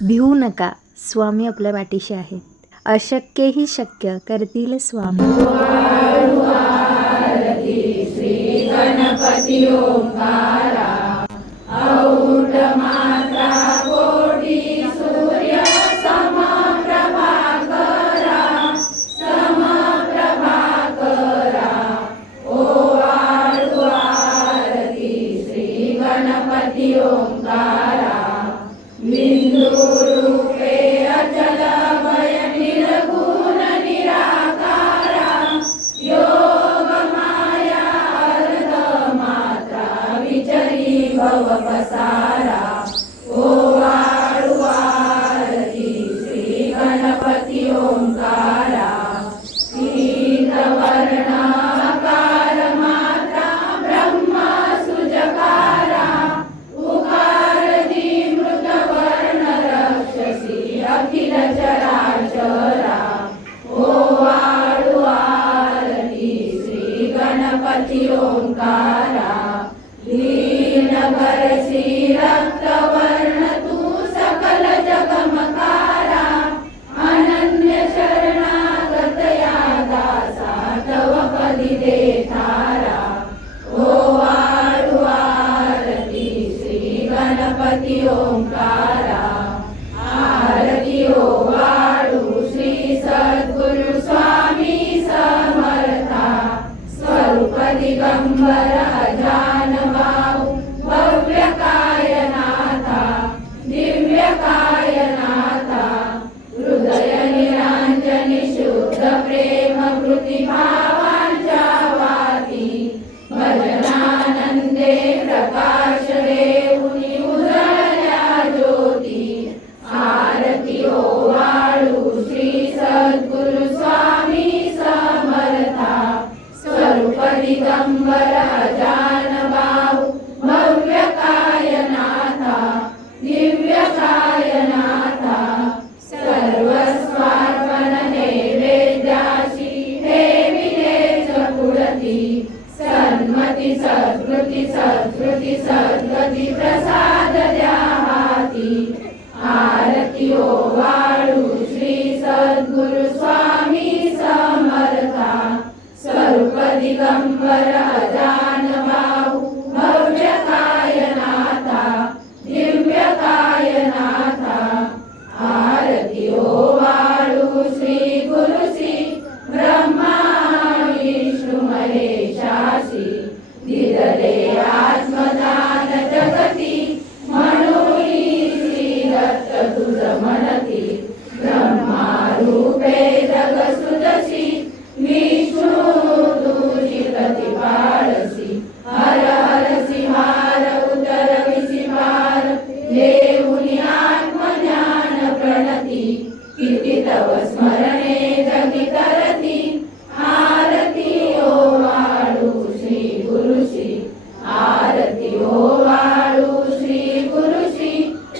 भिवू नका, स्वामी आपल्या पाठीशी आहेत. अशक्यही शक्य करतील स्वामी. श्री गणपती ओंकारा, औढ मात्रा कोटी सूर्य समप्रभाकरा, समप्रभाकरा. ओ आळू आरती श्री गणपती ओंकारा, बिंदू रूपे अचल भय निर्गुण निराकारा, योग माया अर्ध मात्रा विचरी भव पसारा. ओ आळू आरती श्री गणपती ओंकारा, तीन वर्ण अकार मात्रा ब्रह्म सुजकारा, उकार मृत वर्ण रक्षसी अखिल चराचरा. ओ आळू आरती श्री गणपती ओंकारा, दीन भरसी रक्त वर्ण तू सकल जगमकारा, अनन्य शरणागत या दासा तव पदी देठारा. ओ आळू आरती श्री गणपती ओंकारा, आरती ओ आळू श्री सद्गुरु स्वामी समर्था, स्वरूप दिगंबर अजान बाहू भव्य कायनाथा, दिव्य कायनाथा. हृदय निरांजनी शुद्ध प्रेम कृती भावांच्या वाती, भजनानंदे प्रकाश देऊनी उजळल्या ज्योती. आरती ओ आळू श्री सद्गुरु स्वामी समर्था, स्वरूप दिगंबर अजान बाहू भव्य कायनाथा, दिव्य कायनाथा. सर्वस्वार्पण नैवेद्याशी ठेविलेच पुढती, सन्मती सत्कृती सत्कृती सद्गती प्रसाद द्या हाती. आरती ओ आळू श्री सद्गुरु स्वामी समर्था, स्वरूप दिगंबर अजान बाहू भव्य कायनाथा, दिव्य कायनाथा. आरती ओ आळू श्री गुरुसी ब्रह्मा विष्णू महेशासी, दिदले आत्मदान जगती, म्हणून श्री दत्त तुझ म्हणती. ब्रह्मा रूपे जग सुदशी, विष्णू तुझी प्रतिपाळसी. हर हरसी हार उतरविसी पार, देऊनी आत्मज्ञान प्रणती. किती तव स्मरणे जगी करती, आरती ओ आळू श्री गुरुशी. आरती ओ आळू श्री गुरुशी,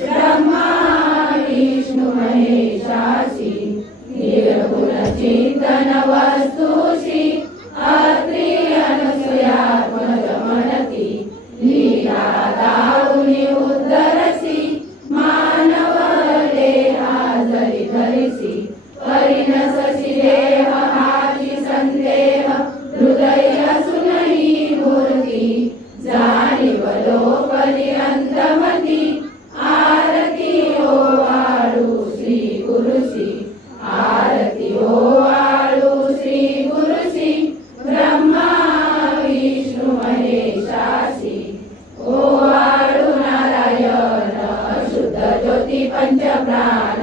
ब्रह्मा विष्णू महेशासी. निर्गुण चिंतन वस्तुशी, अत्री अनुसयात्मज म्हणती. लीला दाऊनी उद्धरसी, मानव देहा जरी धरिसी. परिणससी देह हाची संदेह, हृदय असूनही मूर्ती. जाणीव लोपली अंतमती, आरती ओ आळू श्री गुरुशी. आरती ओ आळू श्री गुरुशी, ब्रह्मा विष्णू महेशासी. ओ आळू नारायण शुद्ध ज्योती पंचप्राण,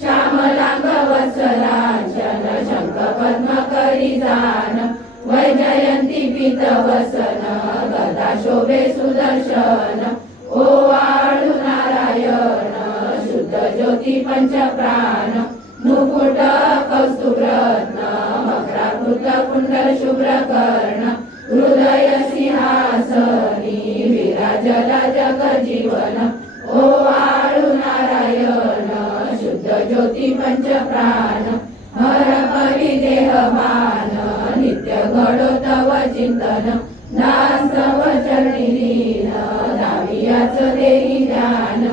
श्यामलांग वत्सलांचन शंख पद्म करी जान. वैजयंती पीत वसन, गदा शोभे सुदर्शन. ओ आळू नारायण शुद्ध ज्योती पंचप्राण, मुकुट कौस्तुभ रत्न मकराकृत कुंडल शुभ्र कर्ण. हृदय सिंहासनी विराजला जग जीवन. ओ आळू नारायण शुद्ध ज्योती पंचप्राण, हर परी देहमान नित्य घडो तव चिंतन. दास तव चरणी लीन, दावियाच देही ज्ञान.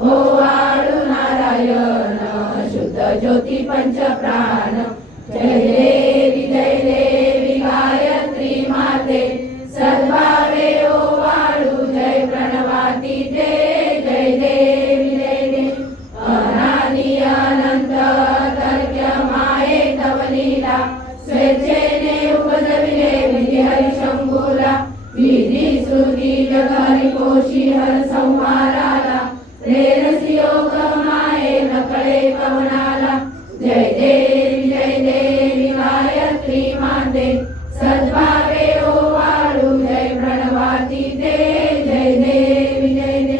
ओ आळू नारायण ज्योती पंच प्राण जय देवी गायत्री माते सद्भावे ओवाळू जय प्रणवातीते जय देवी अनादि अनंत तर्क्य माये तव लीला स्वेच्छेने उपजविले विधी हरिशंभूला विधी श्रुती जग हरिकोशी हर संहाराला प्रेरसी योग माये नकळे पवनाला जय देवी गायत्री माते सद्भावे ओवाळू जय प्रणवातीते जय देवी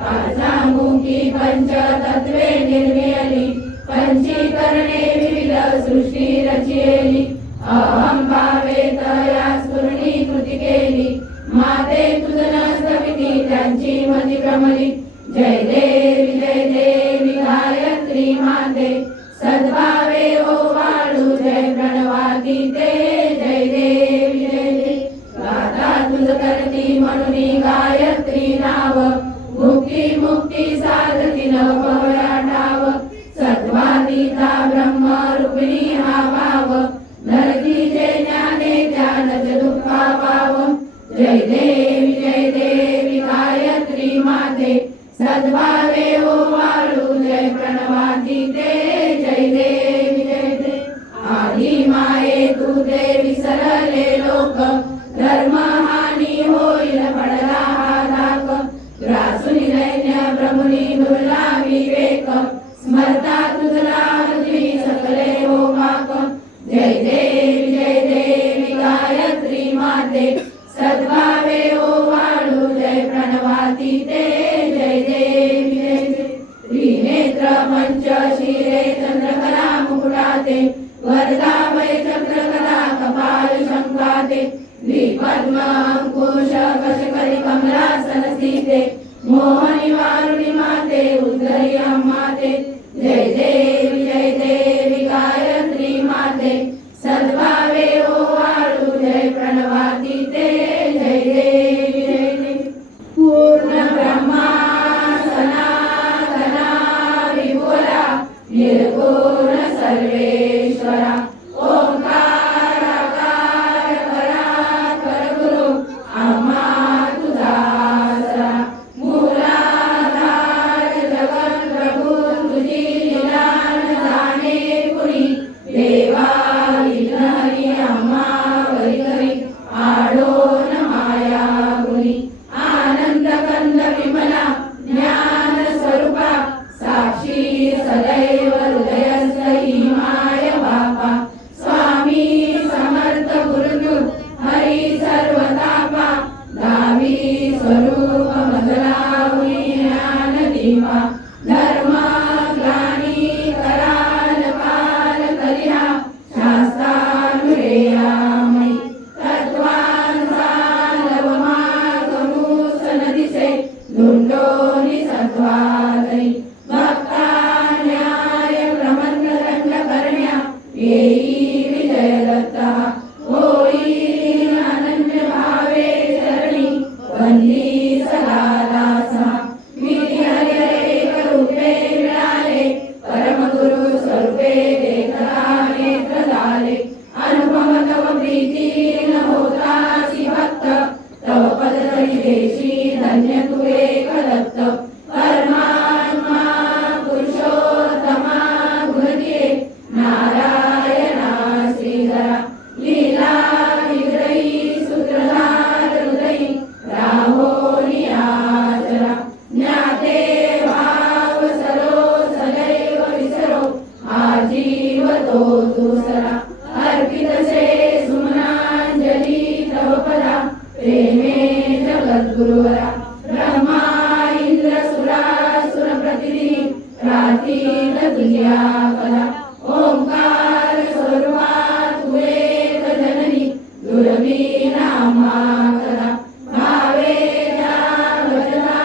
पाचामुखी पंचतत्वे निर्मियली पंचीकरणे विविध सृष्टी रचियली अहं भावे तया स्फुरणी कृती केली माते तुझ नसविती त्यांची मती भ्रमली जय देवी गायत्री माते सद्भावे ओवाळू जय प्रणवातीते जय देवी गाता तुझ करती म्हणून गायत्री नाव मुक्ती साधती नव पवया ठाव सत्वातीता ब्रह्म रूपिणी हा भाव धरती जे ज्ञाने ज्ञानच दुःखा पाव जय देवी गायत्री माते सद्भावे ओवाळू जय प्रणवातीते जय देवी आधी माये तू देवी सरले लोक धर्म हानी होईल पडला हा धाक ग्रासुनी दैन्य ब्रह्मणी दुर्ला विवेक स्मरता तुझला पृथ्वी सकले हो पाक जय देवी गायत्री माते सद्भावे ओवाळू जय प्रणवातीते जय देवी त्रिनेत्र पंच शिरे चंद्रकला मुकुटाते वरदाभय चक्रकला कपाल शंकाते द्विपद्म अंकुश कशकरी कमलासन स्थिते मोहनी वारुणी माते उद्धरी माते जय देवी गायत्री माते सद्भावे ओवाळू जय प्रणवातीते जय देवी पूर्ण ब्रह्मा सनातना विपुला निर्गुण सर्वेश्वरा ओंकार आकार परात्पर गुरु आम्हा तुझा आसरा मूलाधार जगत प्रभू तुझी लीला न जाणे कुणी देवा विघ्नहरी आम्हा वैखरी आडोन माया गुणी आनंद कंद विमला ज्ञान स्वरूपा साक्षी सदैव हृदयस्थी माय बापा स्वामी समर्थ गुरुदेव हरी सर्वतापा दावी स्वरूप मधुरावी ज्ञान दीपा धर्म ग्लानी कराल काल करिया शास्त्रानुरेयामयी तत्वानुसार लवमागमुसन दिसे धुंडोनी सत्वादरी भक्ता न्याय प्रमंड दंड करण्या येई विजय दत्ता होई अनन्य भावे चरणी वंदी सदा दासा विधी हरी एक रूपे मिळाले परम गुरु स्वरूपे देखता नेत्र झाले अनुपम तव प्रीती न होतासी भक्त तव पद तरी देशी धन्य तू एक दत्त परमात्मा पुरुषोत्तमा गुणदिये नारायणा श्रीधरा लीला विग्रही सूत्रधार हृदयी राहोनी आचरा ज्ञाते भाव सरो सदैव विसरो आजीव तो दुसरा अर्पितसे सुमनांजली तव पदा प्रेमे जगद्गुरुवरा ब्रह्मा इंद्र सुरासुर प्रतिदिनी प्रार्थीत तुझ्या कला ओंकार स्वरूपा तू एक जननी दुर्वी नामा कला भावे त्या वचना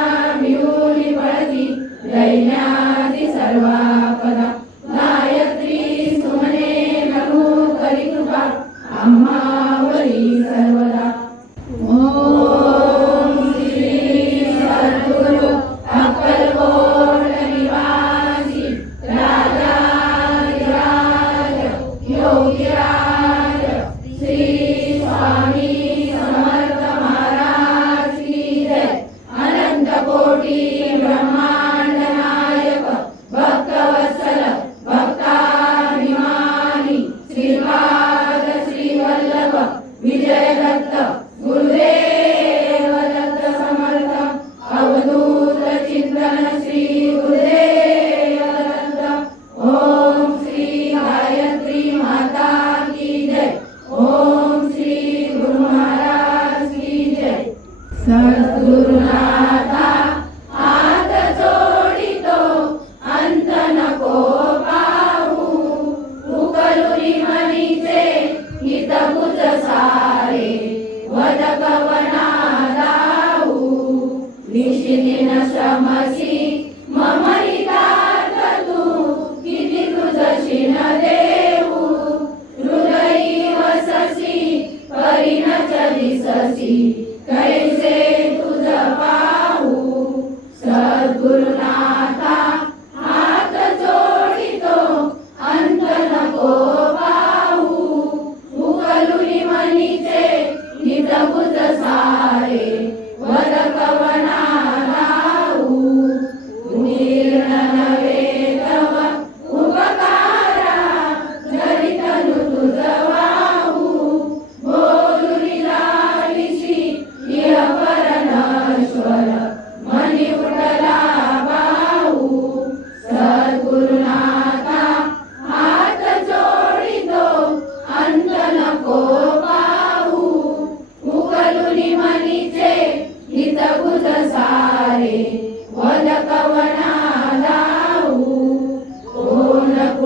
मिळून पळती दैन्यादी सर्वा पदा गायत्री सुमने नमो करी कृपा आम्हावरी सर्वदा ओम श्री सद्गुरु अक्कलकोट निवासी राजा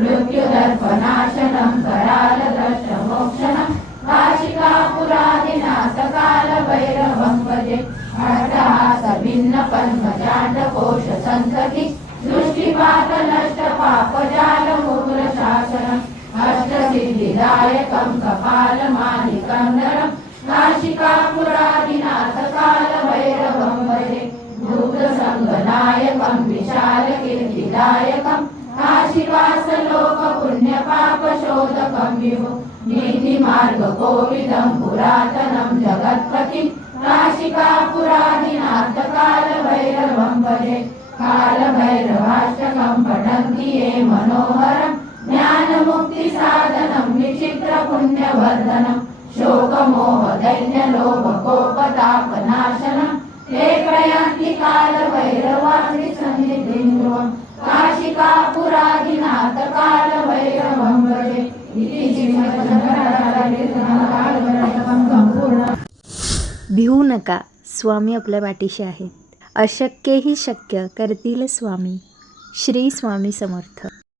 मृत्युदर्पनाशनं करालदर्शमोक्षणं काशिकापुरादिनाथ कालभैरवं भजे अट्टहासभिन्नपद्मजाण्डकोशसन्तति दृष्टिपातनष्टपापजालमुग्रशासनम् अष्टसिद्धिदायकं कपालमालिकं नरं काशिकापुरादिनाथ कालभैरवं भजे भूतसङ्गनायकं विशालकीर्तिदायकं काशीवासलोकपुण्यपापशोधकं विभो नीतिमार्गकोविदं पुरातनं जगत्पतिं काशिकापुरादिनाथ कालभैरवं भजे कालभैरवाष्टकं पठन्ति ये मनोहरं ज्ञानमुक्तिसाधनं विचित्रपुण्यवर्धनं शोकमोहदैन्यलोभकोपतापनाशनं ते प्रयान्ति कालभैरवादिसन्निधिं ध्रुवं काशिकापुरादिनाथ कालभैरवं भजे इति श्रीमद् भिवू नका, स्वामी आपल्या पाठीशी आहेत. अशक्यही शक्य करतील स्वामी. श्री स्वामी समर्थ.